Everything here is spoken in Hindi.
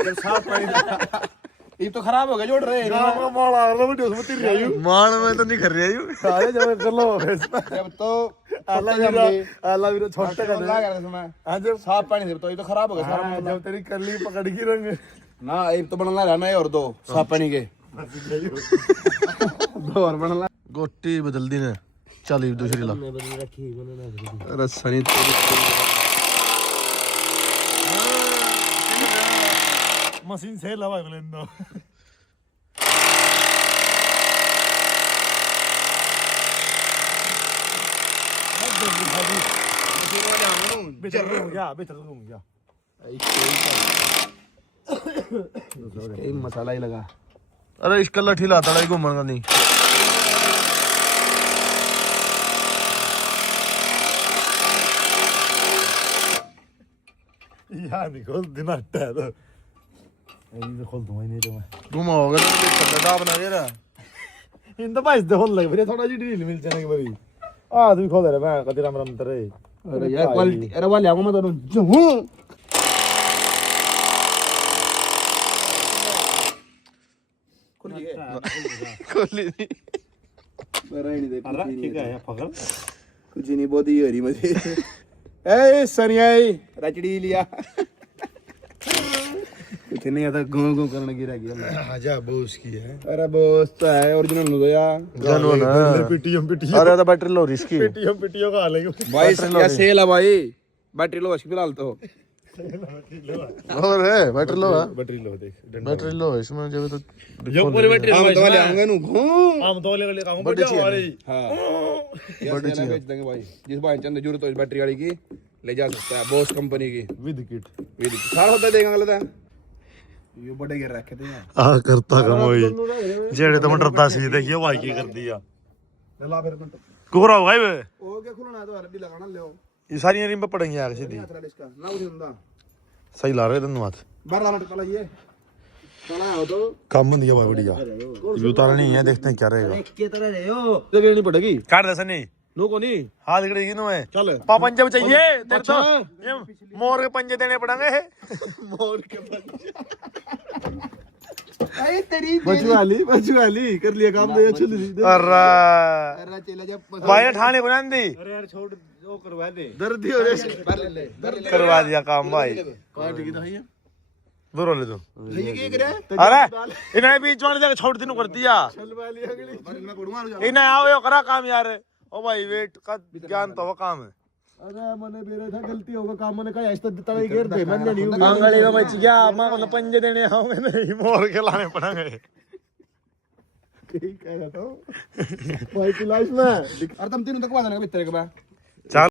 जब साफ पानी ये तो खराब हो गया जोड़ रहे मान में तो नहीं कर रही हूँ जब तो छोटे साफ पानी से तो ये तो खराब हो गया सारा जब तेरी कली पकड़ की रंग ना ये तो बनना रहना है और दो साफ पानी के दो और बनना गोटी बदल दी ने चल दूसरी ला रस्सा नहीं मशीन से लवा लेंदो एक मसाला ही लगा अरे इसका लठी लाता है घूमन का नहीं यार निकोल दिन अट्टा है तो ये खोल दूंगा नहीं तो मैं घुमाओगे तो डा बना दे रहा इन तो भाई खोल लग फिर थोड़ा जी ढील मिल जाने की बड़ी आदमी खोल रहा मैं कदी राम राम तरे अरे यार क्वालिटी अरे वाले आऊंगा मैं तो खोली नहीं कुछ नहीं बहुत ही हो रही मुझे ए सनिया रचड़ी लिया कुछ नहीं आता घूम घूम करने की रह गया आजा बोस की है अरे बोस तो है ओरिजिनल नो यार जानवर ना पीटीएम अरे तो बैटरी लो इसकी पीटीएम का लेंगे भाई क्या सेल है भाई बैटरी लो इसकी फिलहाल तो और है बैटरी लो बैटरी लो देख बैटरी लो इसमें जब तो जो पूरी बैटरी हम तो ले आऊंगा नु हम तो ले आऊंगा बढ़िया वाली हां बड़ी चीज बेच देंगे भाई जिस भाई चंद जरूरत हो इस बैटरी वाली की ले जा सकता है बॉस कंपनी की विद किट सारा होता देगा अगला ये बड़े गिर रखे थे आ करता कम होई जेड़े तो डरता सी देखियो भाई की कर दिया ला फिर कोरा भाई वे ओ के खुलना तो अरबी लगाना ले ये सारी रिम पे पड़ेंगे यार सीधी इसका ना उठी हुंदा सही ला रहे धन्यवाद बाहर लाना टकला ये चला हो तो काम बन गया भाई बढ़िया ये उतारा नहीं है देखते हैं क्या रहेगा एक के तरह रहे हो जगह नहीं पड़ेगी काट दे सनी नो को नहीं हाथ गिरेगी नो है चल पंजे चाहिए तेरे तो ये मोर के पंजे देने पड़ेंगे मोर के पंजे अरे तेरी बचवाली कर लिया काम दे चल अरे चला जब भाई ठाणे को दी अरे यार छोड़ वो करवा दे दर्द हो रहे करवा दिया काम भाई काट की तो है दूर ले दो ये क्या करे अरे इन्हें बीच वाले जगह छोड़ दिन कर दिया चल वाली अगली मैं पड़ूंगा इन्हें आओ यो करा काम यार ओ भाई वेट का ज्ञान तो वो काम है अरे मैंने बेरे था गलती होगा काम मैंने कहा ऐसा दिता ही घेर दे मैंने नहीं आंगली का बच गया मां को पंजे देने आओगे नहीं मोर के लाने पड़ेंगे ठीक है तो भाई की लाइफ में अरे तुम तीनों तक बात ना भीतर के बा